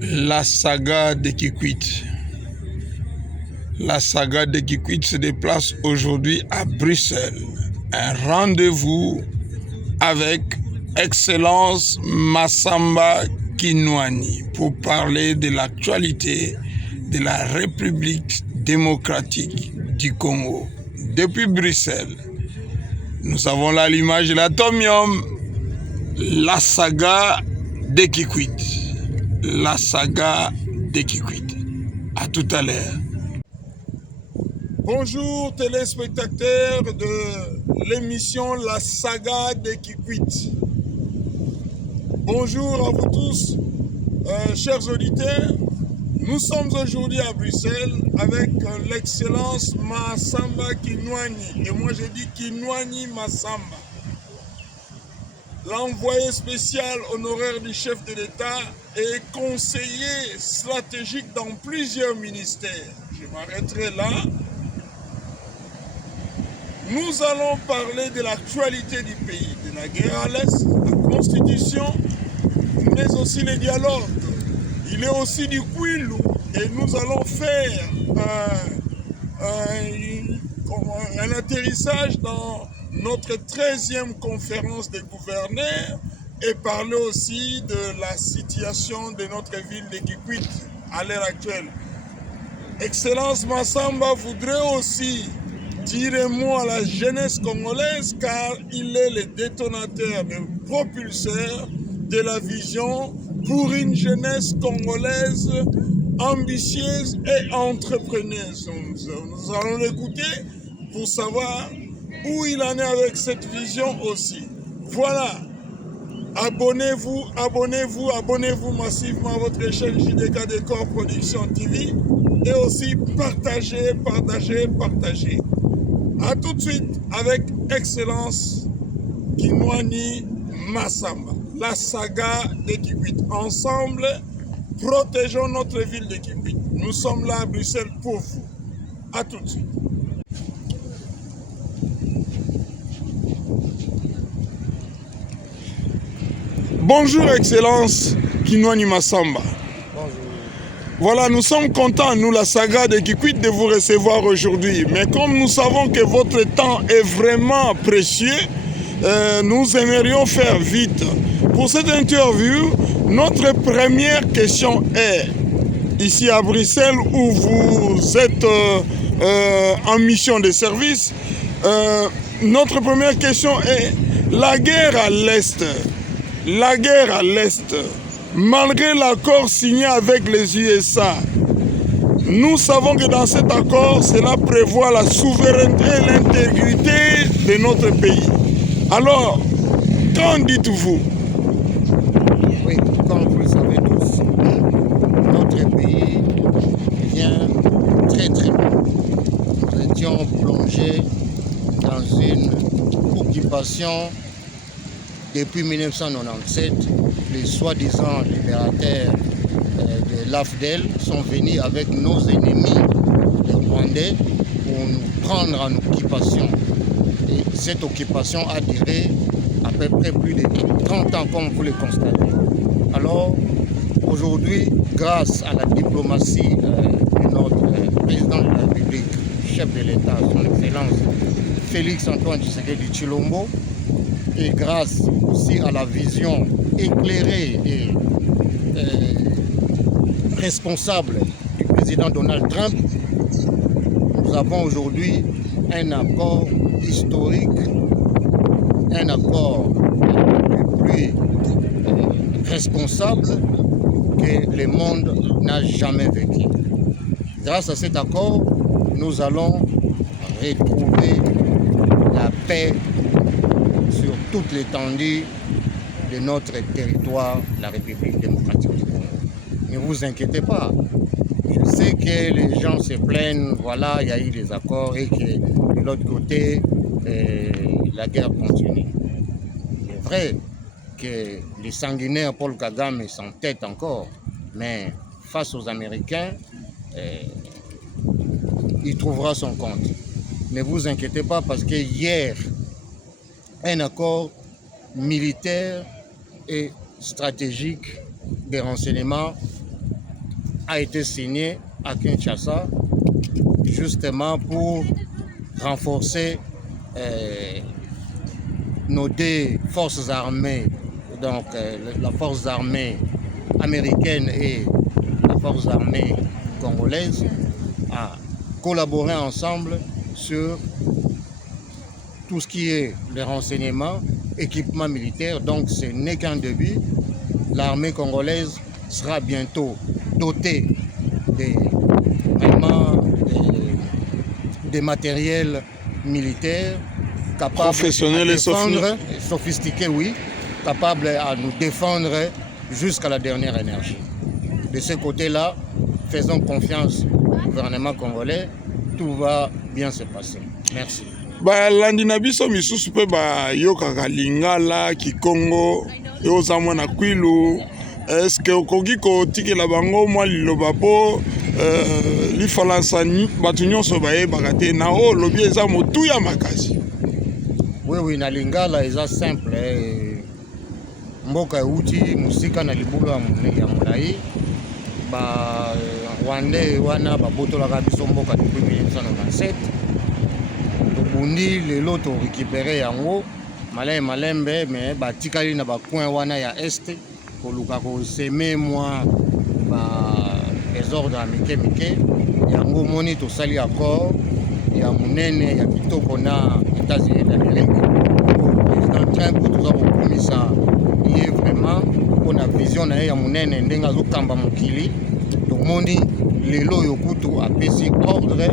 La saga de Kikwit. La saga de Kikwit se déplace aujourd'hui à Bruxelles. Un rendez-vous avec Excellence Massamba Kinwani pour parler de l'actualité de la République démocratique du Congo. Depuis Bruxelles, nous avons là l'image de l'atomium, la saga de Kikwit. La saga de Kikwit. À tout à l'heure. Bonjour téléspectateurs de l'émission La saga de Kikwit. Bonjour à vous tous, chers auditeurs. Nous sommes aujourd'hui à Bruxelles avec l'excellence Massamba Kinwani. Et moi je dis Kinwani Massamba. L'envoyé spécial honoraire du chef de l'État et conseiller stratégique dans plusieurs ministères. Je m'arrêterai là. Nous allons parler de l'actualité du pays, de la guerre à l'Est, la constitution, mais aussi les dialogues. Il est aussi du Kwilu et nous allons faire un atterrissage dans notre 13e conférence des gouverneurs et parler aussi de la situation de notre ville de Kikwit à l'heure actuelle. Excellence Massamba voudrait aussi dire un mot à la jeunesse congolaise car il est le détonateur, le propulseur de la vision pour une jeunesse congolaise ambitieuse et entrepreneuse. Nous allons l'écouter pour savoir où il en est avec cette vision aussi. Voilà, abonnez-vous, abonnez-vous, abonnez-vous massivement à votre chaîne JDK Décor Production TV et aussi partagez, partagez, partagez. A tout de suite avec Excellence Kinwani Massamba, la saga de Kikwit. Ensemble, protégeons notre ville de Kikwit. Nous sommes là à Bruxelles pour vous. A tout de suite. Bonjour Excellence Kinwani Massamba. Voilà, nous sommes contents, nous, la saga de Kikwit, de vous recevoir aujourd'hui. Mais comme nous savons que votre temps est vraiment précieux, nous aimerions faire vite. Pour cette interview, notre première question est, ici à Bruxelles, où vous êtes en mission de service, notre première question est, la guerre à l'Est, malgré l'accord signé avec les USA, nous savons que dans cet accord, cela prévoit la souveraineté et l'intégrité de notre pays. Alors, qu'en dites-vous? Oui, comme vous le savez tous, notre pays vient très très loin. Nous étions plongés dans une occupation depuis 1997. Les soi-disant libérateurs de l'AFDEL sont venus avec nos ennemis, les Rwandais, pour nous prendre en occupation. Et cette occupation a duré à peu près plus de 30 ans, comme vous le constatez. Alors, aujourd'hui, grâce à la diplomatie de notre président de la République, chef de l'État, son Excellence Félix-Antoine Tshisekedi Tshilombo, et grâce aussi à la vision éclairée et responsable du président Donald Trump, nous avons aujourd'hui un accord historique, un accord le plus responsable que le monde n'a jamais vécu. Grâce à cet accord, nous allons retrouver la paix sur toute l'étendue de notre territoire, la République démocratique du Congo. Ne vous inquiétez pas. Je sais que les gens se plaignent, voilà, il y a eu des accords et que de l'autre côté, la guerre continue. Il est vrai que les sanguinaires Paul Kagame s'entêtent encore, mais face aux Américains, il trouvera son compte. Ne vous inquiétez pas parce que hier, un accord militaire et stratégique des renseignements a été signé à Kinshasa, justement pour renforcer nos deux forces armées, donc la force armée américaine et la force armée congolaise, à collaborer ensemble sur tout ce qui est les renseignements, équipement militaire. Donc ce n'est qu'un début. L'armée congolaise sera bientôt dotée des matériels militaires capables professionnels et sophistiqués, oui, capables à nous défendre jusqu'à la dernière énergie. De ce côté-là, faisons confiance au gouvernement congolais, tout va bien se passer. Merci. balandi na biso misusu mpe bayokaka lingala kikongo eoza mwana kwilu, eske okoki kotikela bango mwa liloba mpo lifalansa bato nyonso bayebaka te na oyo olobi eza motuya makasi? Oui, na lingala eza simple, mboka euti mosika na libulu ya molai, Rwandais wana babotolaka biso mboka depuis 1997. Tobundi lelo to récupérer yango malembe, mais batikali na bacoin wana ya este koluka koseme mwa désordre ya mike yango moni tosali accord ya munene ya kitoko na États-Unis d'Amérique. Président Trump toza kokumisa ye vraiment mpona vision na ye ya munene ndenge azokamba mokili. Tomoni lelo oyo kutu apesi ordre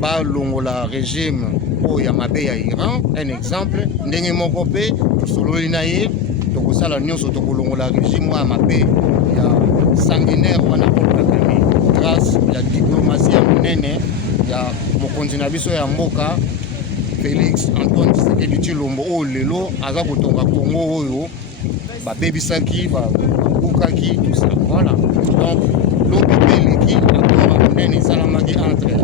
balongola régime oyo ya mabe ya Iran. Un exemple, ndenge moko mpe tosololi na ye tokosala nyonso tokolongola régime ya mabe ya sanguinaire wana Paul Kagame grâce ya diplomatie ya munene ya mokonzi na biso ya mboka Félix Antoine Tshisekedi Tshilombo oyo lelo aza kotonga Congo oyo babebisaki babukaki tout ça. Voilà, donc lobi mpe eleki accord ya munene esalamaki entre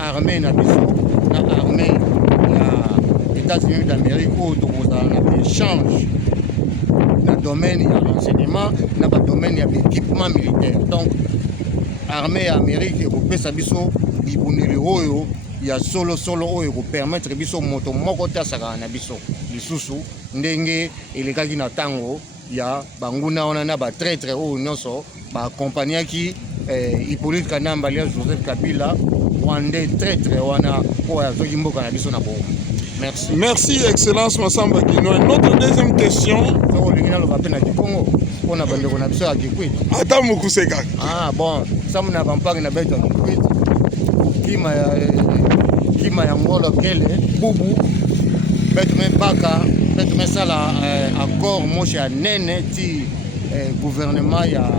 armée na biso na armée ya États-Unis d'Amérique oyo tokozala na échange na domaine ya renseignement na badomaine ya équipement militaire. Donc armée ya Amérique ekopesa biso libundeli oyo ya solo oyo ekopermettre biso moto moko te asakaka na biso lisusu ndenge elekaki na ntango ya banguna wana na batraitre oyo nyonso baakompagnaki Hippolyte Kanamba alias Joseph Kabila, Rwandais traître wana oyo azoki mboka na biso na bomo. Merci. Merci, Excellence Massamba Guinois. Notre deuxième question. Attends, Moukousekak. Ah bon, ça m'a pas na beto kima ya ngolo kele bubu beto me baka beto me sala accord moche ya nene ti gouvernement ya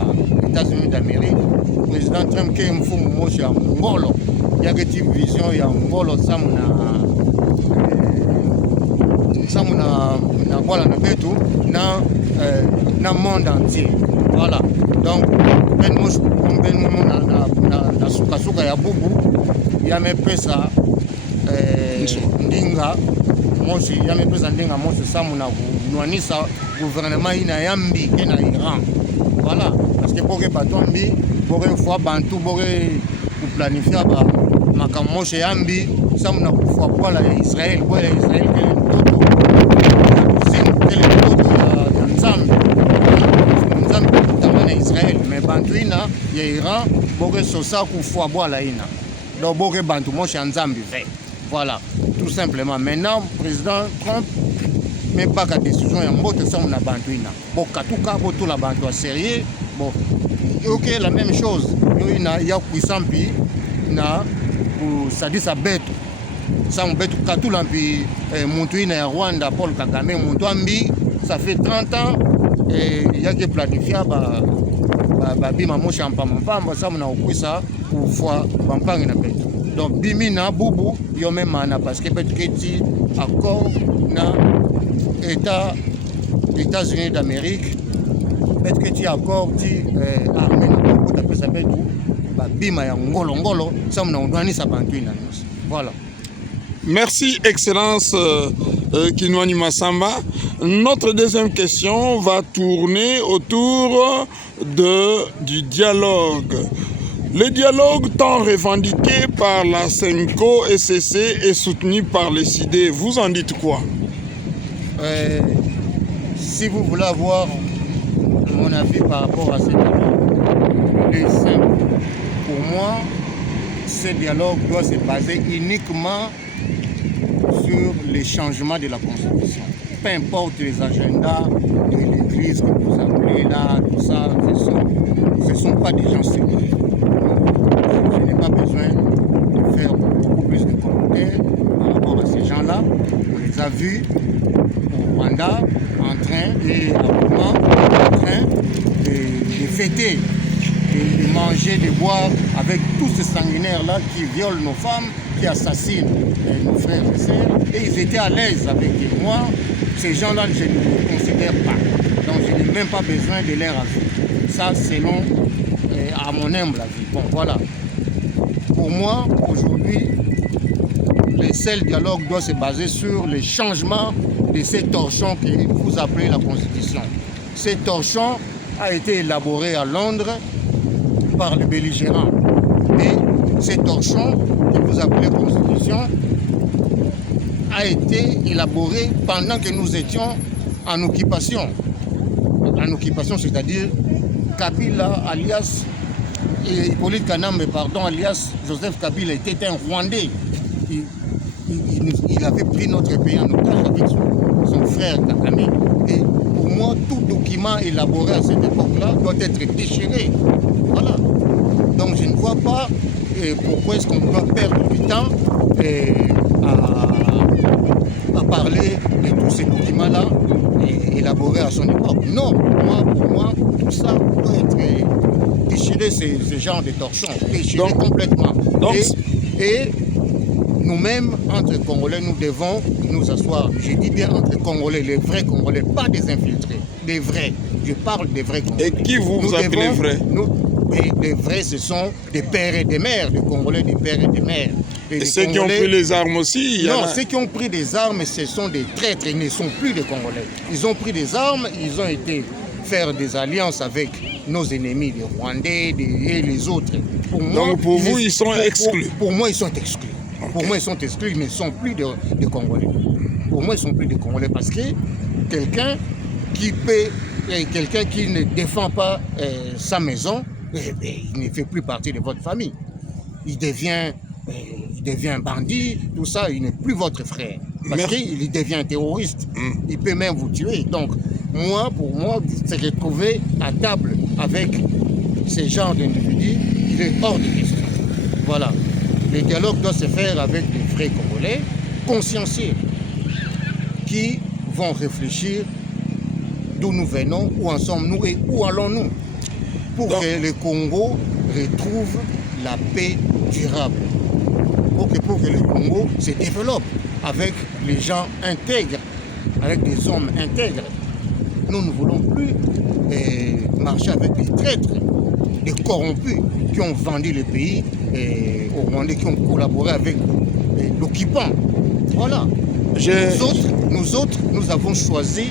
États-Unis d'Amérique. Président Trump ke mfumu moche ya ngolo yake ti vision ya ngolo na voilà na betu na monde entier. Voilà, donc na suka ya bubu ya mepesa ndinga mosi ya mepesa ndinga mosi samu na kunwanisa gouvernement ina yambi ke na Iran. Voilà, parce que pour que batombi pour une fois bantu pour planifier makambo mosi yambi samu na kufwa kwa la Israël Israël, mais bantuina ya Iran boke sosa kufwa bola ina donc boke bantu moshi nzambi fait. Voilà, tout simplement. Maintenant président Trump mais pas qu'à décision ya mbote ça on a bantuina boka tuka boto la bantu sérieux bon OK la même chose ina ya puissampi na pour sadisa beto ça on beto katula mpi montuina ya Rwanda Paul Kagame montuambi ça fait 30 ans et ya que planifier bima mosha mpamba ça mna okuisa kufwa bampangi na beto. Donc bimina bubu yo même mana parce que peut que accord na États-Unis d'Amérique peut que tu accord ti armée na beaucoup de pesa betu bima ya ngolo ça mna ondwani sa bantuina. Voilà. Merci, Excellence Kinwani Massamba. Notre deuxième question va tourner autour du dialogue. Le dialogue tant revendiqué par la SENCO SCC et soutenu par les CID, vous en dites quoi? Si vous voulez avoir mon avis par rapport à ce dialogue, il est simple. Pour moi, ce dialogue doit se baser uniquement sur les changements de la Constitution. Peu importe les agendas de l'Église que vous appelez là, tout ça, ce ne sont pas des gens sérieux. Je n'ai pas besoin de faire beaucoup plus de commentaires par rapport à ces gens-là. On les a vus au Rwanda en train de fêter, de manger, de boire avec tous ces sanguinaires-là qui violent nos femmes, qui assassinent nos frères et sœurs. Et ils étaient à l'aise avec moi. Ces gens-là, je ne les considère pas. Donc je n'ai même pas besoin de leur avis. Ça, selon, à mon humble avis. Bon, voilà. Pour moi, aujourd'hui, le seul dialogue doit se baser sur le changement de ces torchons que vous appelez la Constitution. Ces torchons a été élaboré à Londres par les belligérants. Et ces torchons que vous appelez Constitution a été élaboré pendant que nous étions en occupation. En occupation, c'est-à-dire Kabila alias Hippolyte Kanambe, alias Joseph Kabila était un Rwandais. Il avait pris notre pays en otage avec son frère Kagame. Et pour moi, tout document élaboré à cette époque-là doit être déchiré. Voilà. Donc je ne vois pas pourquoi est-ce qu'on doit perdre du temps à parler de tous ces documents-là élaborés à son époque. Non, pour moi, tout ça doit être déchiré, ce genre de torchons, déchiré complètement. Et nous-mêmes, entre Congolais, nous devons nous asseoir. Je dis bien entre Congolais, les vrais Congolais, pas des infiltrés, des vrais. Je parle des vrais Congolais. Et qui vous appelez vrais? Les vrais, ce sont des pères et des mères, des Congolais, des pères et des mères. Et ceux qui ont pris les armes aussi? Non, ceux qui ont pris des armes, ce sont des traîtres, ils ne sont plus des Congolais. Ils ont pris des armes, ils ont été faire des alliances avec nos ennemis, les Rwandais et les autres. Pour moi, donc pour vous, ils sont exclus? Pour moi, ils sont exclus. Okay. Pour moi, ils sont exclus, ils ne sont plus des Congolais. Pour moi, ils ne sont plus des Congolais parce que quelqu'un qui ne défend pas sa maison, il ne fait plus partie de votre famille. Il devient un bandit, tout ça, il n'est plus votre frère. Parce qu'il devient terroriste. Il peut même vous tuer. Donc, pour moi, se retrouver à table avec ce genre d'individus, il est hors de question. Voilà. Le dialogue doit se faire avec des vrais Congolais, consciencieux, qui vont réfléchir d'où nous venons, où en sommes-nous et où allons-nous, pour que le Congo retrouve la paix durable. Pour que le Congo se développe avec les gens intègres, avec des hommes intègres. Nous ne voulons plus marcher avec des traîtres, des corrompus qui ont vendu le pays aux Rwandais, qui ont collaboré avec l'occupant. Voilà. Nous autres, nous avons choisi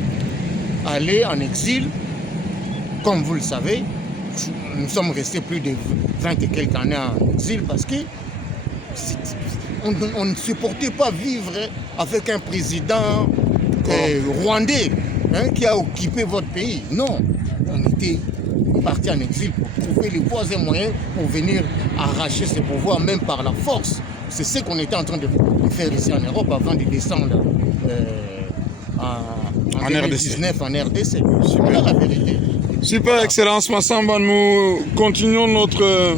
d'aller en exil. Comme vous le savez, nous sommes restés plus de 20 et quelques années en exil parce que on ne supportait pas vivre avec un président rwandais qui a occupé votre pays. Non, on était parti en exil pour trouver les voies et moyens pour venir arracher ce pouvoir, même par la force. C'est ce qu'on était en train de faire ici en Europe avant de descendre en 2019 en RDC. Voilà la vérité. Super, Excellence Massamba, nous continuons notre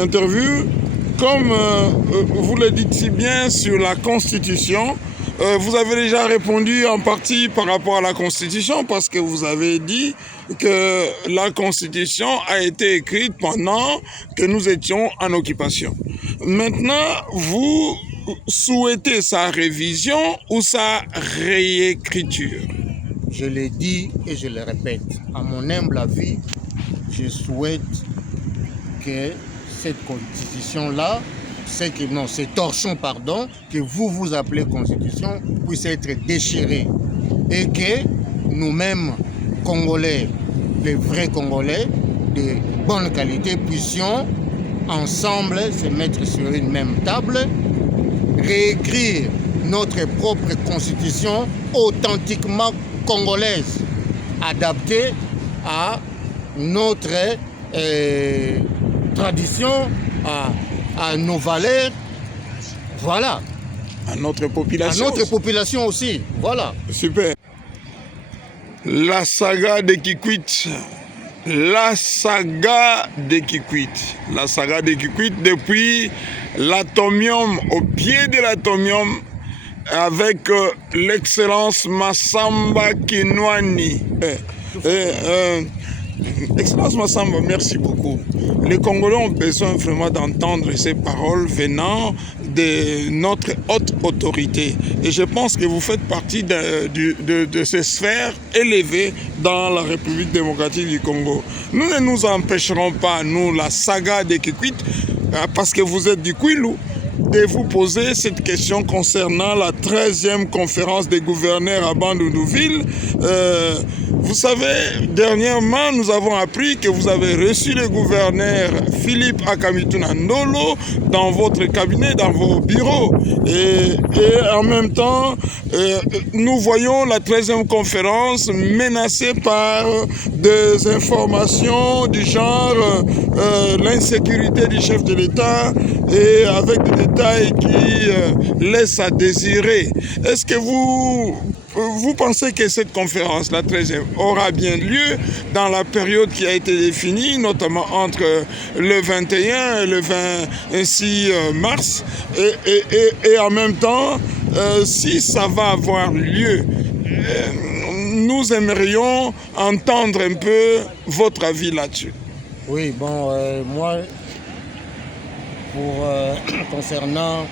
interview. Comme vous le dites si bien sur la Constitution, vous avez déjà répondu en partie par rapport à la Constitution parce que vous avez dit que la Constitution a été écrite pendant que nous étions en occupation. Maintenant, vous souhaitez sa révision ou sa réécriture? Je l'ai dit et je le répète. À mon humble avis, je souhaite que cette constitution-là, ces torchons, que vous appelez constitution, puisse être déchirée. Et que nous-mêmes, Congolais, les vrais Congolais, bonne qualité, puissions ensemble se mettre sur une même table, réécrire notre propre constitution authentiquement congolaise, adaptée à notre tradition, à nos valeurs, voilà. À notre population. À notre population aussi, voilà. Super. La saga de Kikwit. La saga de Kikwit. La saga de Kikwit depuis l'atomium, au pied de l'atomium, avec l'excellence Massamba Kinwani. Excellence Massamba, merci beaucoup. Les Congolais ont besoin vraiment d'entendre ces paroles venant de notre haute autorité. Et je pense que vous faites partie de ces sphères élevées dans la République démocratique du Congo. Nous ne nous empêcherons pas, nous, la saga de Kikwit, parce que vous êtes du Kwilu, de vous poser cette question concernant la 13e conférence des gouverneurs à Bandundu-Ville. Vous savez, dernièrement, nous avons appris que vous avez reçu le gouverneur Philippe Akamituna Ndolo dans votre cabinet, dans vos bureaux. Et en même temps, nous voyons la 13e conférence menacée par des informations du genre l'insécurité du chef de l'État et avec des détails qui laissent à désirer. Est-ce que vous pensez que cette conférence, la 13e, aura bien lieu dans la période qui a été définie, notamment entre le 21 et le 26 mars, et en même temps, si ça va avoir lieu, nous aimerions entendre un peu votre avis là-dessus. Oui, bon, moi, concernant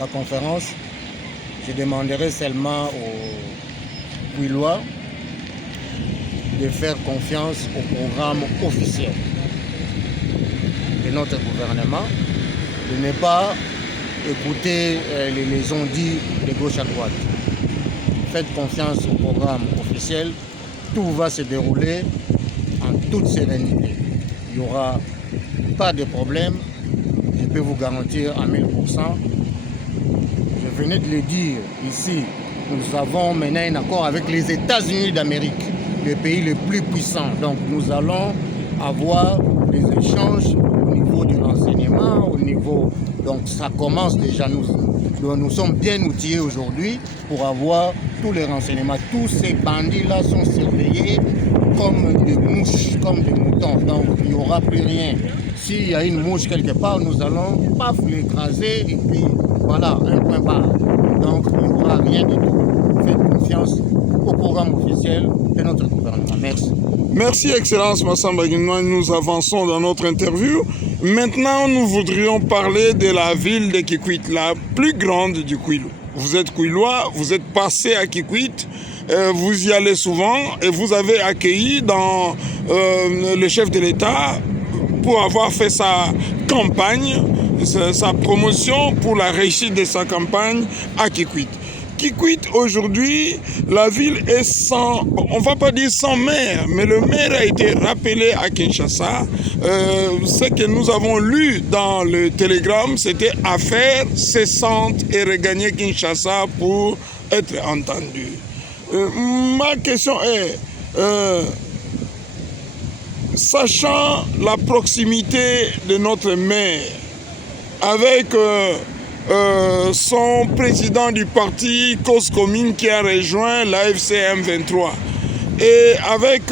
la conférence, je demanderai seulement aux Kwilois de faire confiance au programme officiel de notre gouvernement, de ne pas écouter les ondits de gauche à droite. Faites confiance au programme officiel, tout va se dérouler en toute sérénité. Il n'y aura pas de problème, je peux vous garantir à 1000%. Je venais de le dire ici, nous avons maintenant un accord avec les États-Unis d'Amérique, le pays le plus puissant. Donc nous allons avoir des échanges au niveau du renseignement, au niveau... Donc ça commence déjà, nous sommes bien outillés aujourd'hui pour avoir tous les renseignements. Tous ces bandits-là sont surveillés comme des mouches, comme des moutons. Donc il n'y aura plus rien. S'il y a une mouche quelque part, nous allons paf l'écraser et puis voilà, un point barre. Donc il n'y aura rien du tout. Faites confiance au programme officiel de notre gouvernement. Merci. Merci, Excellence Massamba Kinwani. Nous avançons dans notre interview. Maintenant, nous voudrions parler de la ville de Kikwit, la plus grande du Kwilu. Vous êtes Kwilois, vous êtes passé à Kikwit, vous y allez souvent et vous avez accueilli dans le chef de l'État pour avoir fait sa campagne, sa promotion pour la réussite de sa campagne à Kikwit. Kikwit, aujourd'hui, la ville est sans, on ne va pas dire sans maire, mais le maire a été rappelé à Kinshasa. Ce que nous avons lu dans le télégramme, c'était affaire cessante et regagner Kinshasa pour être entendu. Ma question est, sachant la proximité de notre maire avec son président du parti Cause Commune qui a rejoint la FCM 23. Et avec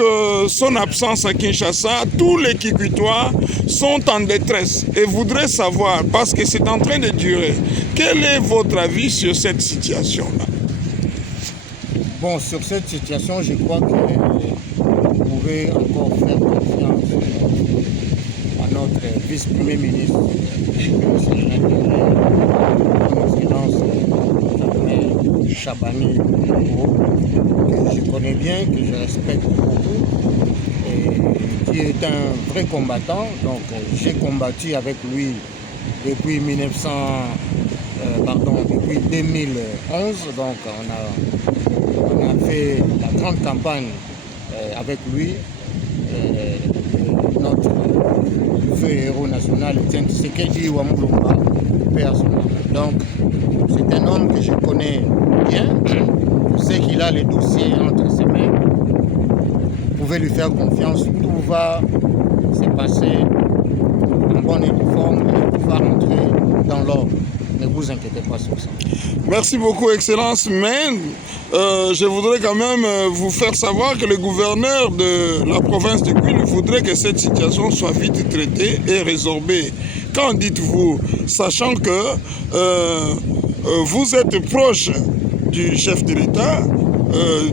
son absence à Kinshasa, tous les Kikwitois sont en détresse et voudraient savoir, parce que c'est en train de durer, quel est votre avis sur cette situation-là? Bon, sur cette situation, je crois que vous pouvez encore faire confiance à notre vice-premier ministre, Chabani, que je connais bien, que je respecte beaucoup, et qui est un vrai combattant. Donc j'ai combattu avec lui depuis depuis 2011. Donc on a fait la grande campagne avec lui. notre feu héros national, Etienne Tshisekedi Wamulumba, paix à son âme. Donc, c'est un homme que je connais bien. Je sais qu'il a les dossiers entre ses mains. Vous pouvez lui faire confiance. Tout va se passer en bonne et due forme et tout va rentrer dans l'ordre. Ne vous inquiétez pas sur ça. Merci beaucoup, Excellence. Mais je voudrais quand même vous faire savoir que le gouverneur de la province de Kwilu voudrait que cette situation soit vite traitée et résorbée. Qu'en dites-vous, sachant que vous êtes proche du chef de l'État,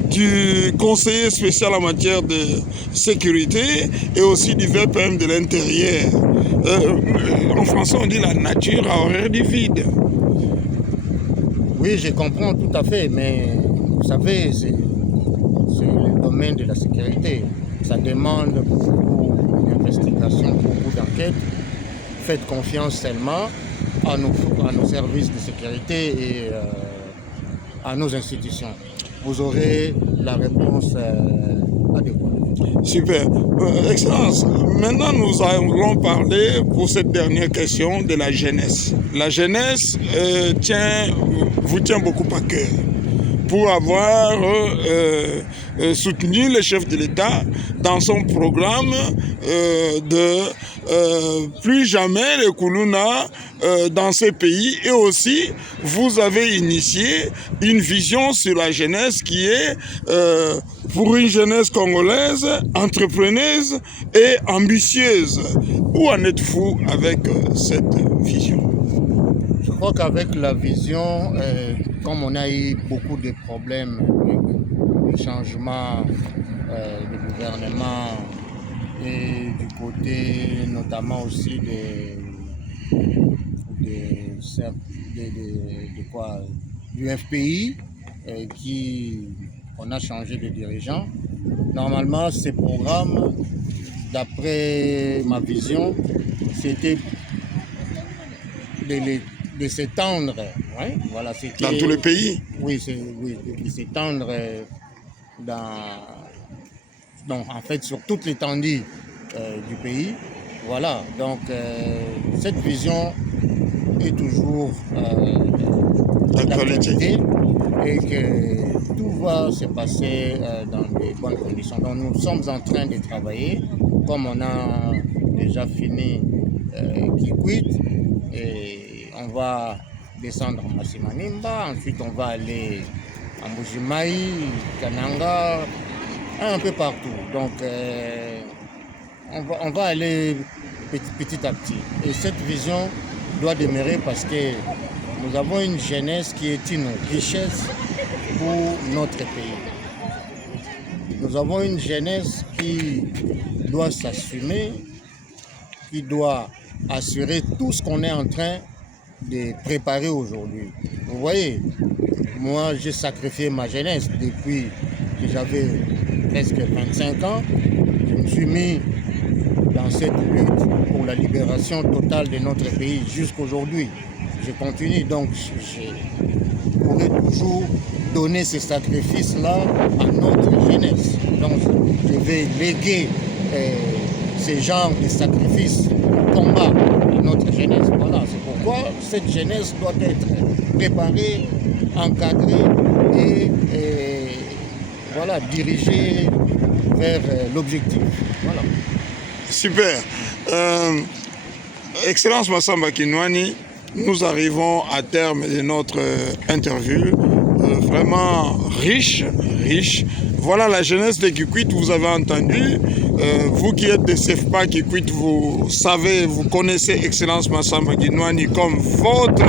du conseiller spécial en matière de sécurité et aussi du VPM de l'intérieur. En français, on dit la nature a horreur du vide. Oui, je comprends tout à fait, mais vous savez, c'est le domaine de la sécurité. Ça demande beaucoup d'investigation, beaucoup d'enquêtes. Faites confiance seulement à nos services de sécurité et à nos institutions. Vous aurez la réponse adéquate. Super. Excellence, maintenant nous allons parler pour cette dernière question de la jeunesse. La jeunesse vous tient beaucoup à cœur pour avoir soutenu le chef de l'État dans son programme de plus jamais le Kuluna dans ces pays, et aussi vous avez initié une vision sur la jeunesse qui est pour une jeunesse congolaise, entrepreneuse et ambitieuse. Où en êtes-vous avec cette vision? Je crois qu'avec la vision, comme on a eu beaucoup de problèmes de changement de gouvernement et du côté notamment aussi du FPI, on a changé de dirigeant. Normalement, ces programmes, d'après ma vision, c'était de s'étendre. Ouais, voilà, dans tout le pays? Oui, de s'étendre en fait, sur toute l'étendue du pays. Voilà, donc cette vision est toujours d'actualité et que tout va se passer dans de bonnes conditions. Donc nous sommes en train de travailler, comme on a déjà fini Kikwit, et on va descendre en Masimanimba, ensuite on va aller à Mbujimaï, Kananga, un peu partout. Donc on va aller petit à petit. Et cette vision doit demeurer parce que nous avons une jeunesse qui est une richesse pour notre pays. Nous avons une jeunesse qui doit s'assumer, qui doit assurer tout ce qu'on est en train de préparer aujourd'hui. Vous voyez, moi j'ai sacrifié ma jeunesse depuis que j'avais presque 25 ans. Je me suis mis dans cette lutte pour la libération totale de notre pays jusqu'aujourd'hui. Je continue, donc je pourrai toujours donner ces sacrifices-là à notre jeunesse. Donc je vais léguer ces genres de sacrifices, combat à notre jeunesse. Voilà, c'est pourquoi cette jeunesse doit être préparée, encadrée et voilà, dirigée vers l'objectif. Voilà. Super. Excellence Massamba Kinwani, nous arrivons à terme de notre interview, vraiment riche. Voilà la jeunesse de Kikwit, vous avez entendu. Vous qui êtes de CEFPA Kikwit, vous savez, vous connaissez Excellence Massamba Kinwani comme votre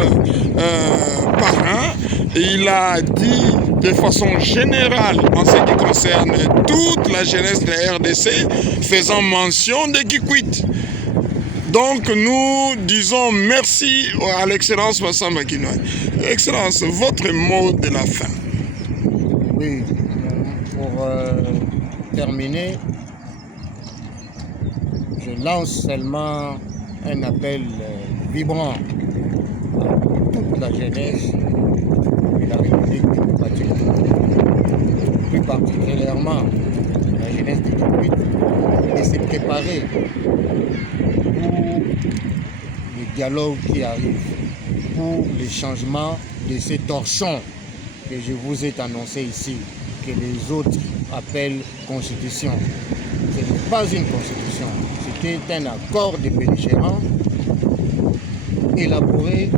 parrain. Il a dit de façon générale, en ce qui concerne toute la jeunesse de la RDC, faisant mention de Kikwit. Donc nous disons merci à l'Excellence Massamba Kinwani. Excellence, votre mot de la fin. Oui, pour terminer, je lance seulement un appel vibrant à toute la jeunesse de la République démocratique, plus particulièrement la jeunesse de Kikwit de se préparer pour le dialogue qui arrive, pour le changement de ce torchon que je vous ai annoncé ici, que les autres appellent constitution. Ce n'est pas une constitution, c'était un accord de belligérants élaboré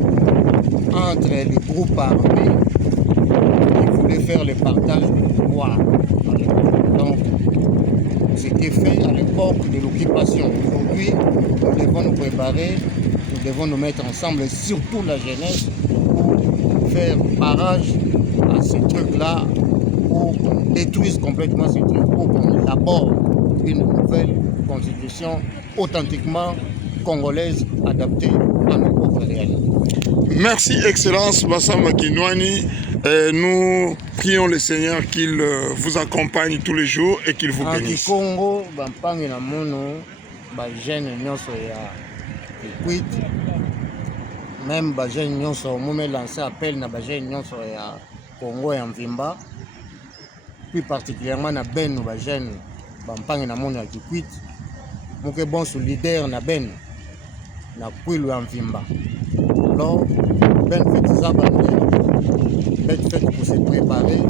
entre les groupes armés qui voulaient faire le partage du pouvoir. Donc, c'était fait à l'époque de l'occupation. Aujourd'hui, nous devons nous préparer, nous devons nous mettre ensemble, et surtout la jeunesse, pour faire barrage à ces trucs-là, pour qu'on détruise complètement ces trucs, pour qu'on élabore une nouvelle constitution authentiquement congolaise adaptée à nos pauvres réalités. Merci, Excellence Bassama Kinwani. Nous prions le Seigneur qu'il vous accompagne tous les jours et qu'il vous bénisse. Congo, bampangi na mono, ba jeune nyonso ya Kikwit, même ba jeune nyonso, moi lancé appel na ba jeune nyonso ya Congo ya Mvimba, plus particulièrement na ben ba jeune bampangi na mono ya Kikwit, muke bon sous leader na ben na Kwilu ya Mvimba. Alors, ben fait ça ben fait pour se préparer,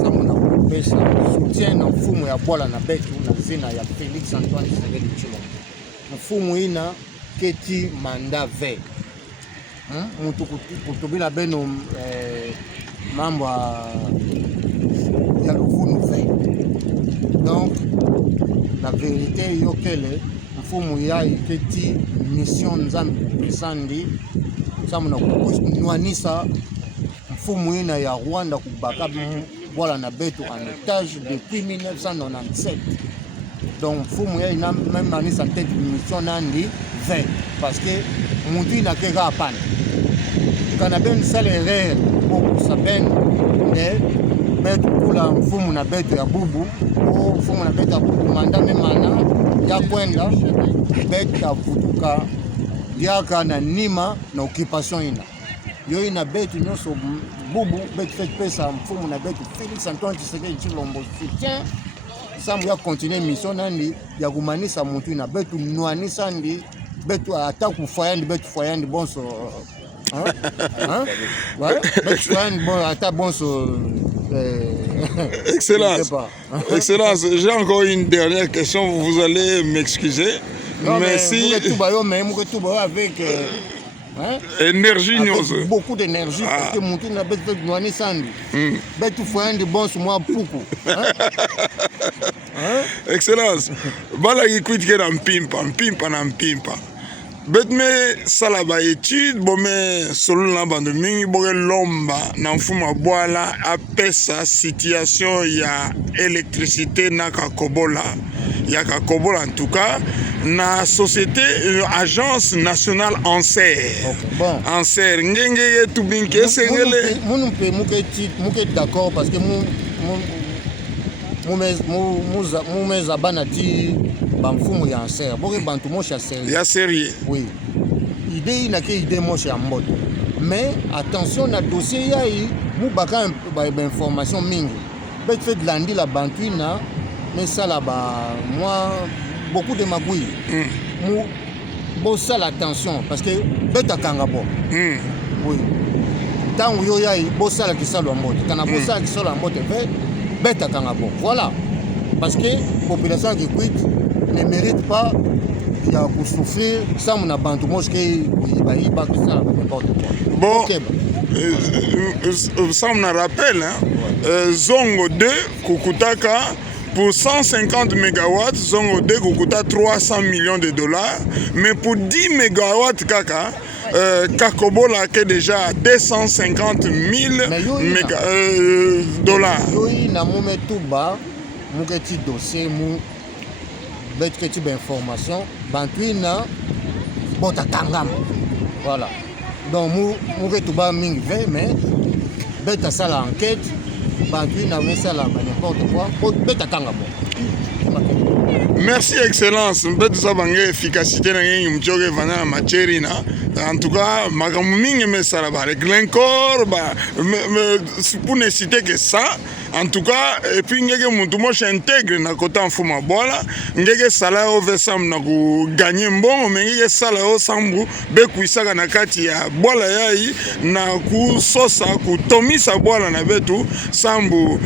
ça mon a ça soutien na mfumu ya bola na betu na zina ya Félix Antoine Tshisekedi Tshilombo. Mfumu ina keti mandat V. Mutu kutubila beno mambo ya luvunu V. Donc la vérité yokele mfumu ya keti mission nzambi kupesandi ça mon a kunuanisa mfumu ina ya Rwanda kubaka voilà na betu en otage depuis 1997. Donc mfumu ya ina même année sa tête mission nandi 20 parce que mutu ina kega hapana kana ben salaire pour sa ben ne betu kula mfumu na betu ya bubu o mfumu na betu ya bubu manda memana ya kwenda betu ya vutuka diaka na nima na occupation ina yo ina betu nyonso bubu betu fait pesa mfumu na betu Félix Antoine Tshisekedi Tshilombo soutien samu ya continuer mission nandi ya kumanisa mutu ina betu nuanisa ndi betu ata kufayandi betu fayandi bonso ouais betu fayandi bon ata bonso Excellence. Excellence, j'ai encore une dernière question, vous allez m'excuser. Merci. Avec énergie, avec beaucoup d'énergie parce que mon tour n'a pas de noyer sandi. Ben tu fais un bon sur moi beaucoup. Excellence. Bala Kikwit ke na mpimpa. Bet me salaba étude bomé solo na bando mingi boge lomba na mfuma bwala apesa situation ya électricité na Kakobola. Ya Kakobola en tout cas na société agence nationale Anser. Bon. Anser ngenge tubinke sengele. Muke d'accord parce que mumeza banati bamfumu ya Anser. Boge bantu moche ya série. Ya série. Oui. Idée inake idée moche ya mboto. Mais attention na dossier yayi mubaka information mingi. Bet fait de landi la bantuina mais ça là-bas moi beaucoup de magouilles. Bon ça l'attention parce que beta kangabo. Oui. Tant yo yayi bo ça la kisalo mboto. Kana bo ça kisalo mboto beta kangabo. Voilà. Parce que la population qui quitte ne mérite pas de souffrir sans mon bantu moche qui va tout ça n'importe quoi. Bon, ça me rappelle, Zongo 2 Kukutaka pour 150 MW, Zongo 2 Kukuta 300 millions de dollars, mais pour 10 MW Kaka, Kakobola qui est déjà 250 000 dollars. Muketi dossier mu betketi information bantuina bota tangam voilà donc muketu ba mingi ve mais beta sala enquête bantuina mais sala n'importe quoi beta tangam. Merci Excellence, mbetu sabange efficacité na ngi mchoke vana macherina. En tout cas, makambu mingi me sala ba Glencore ba pour ne citer que ça. En tout cas, et puis ngeke muntu mo intègre na kota mfuma bola, ngeke sala o vesam na ku gagner mbongo, mais ngeke sala o sambu be kuisaka na kati ya bola yai na ku sosa ku tomisa bola na betu sambu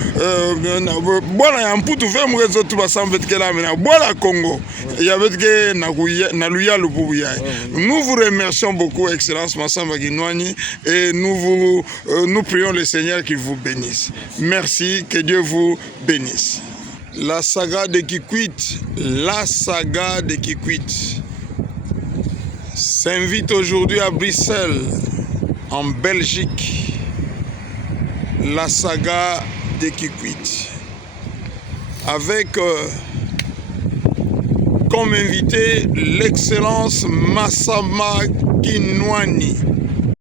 na bola ya mputu ve mrezo tu ba sambu betkela na bola Congo. Ya betke na luya lupubu yai. Nous vous remercions beaucoup, Excellence Massamba Ginwani, et nous prions le Seigneur qu'il vous bénisse. Merci, que Dieu vous bénisse. La saga de Kikwit, s'invite aujourd'hui à Bruxelles, en Belgique. La saga de Kikwit, avec comme invité l'excellence Massamba Ginwani.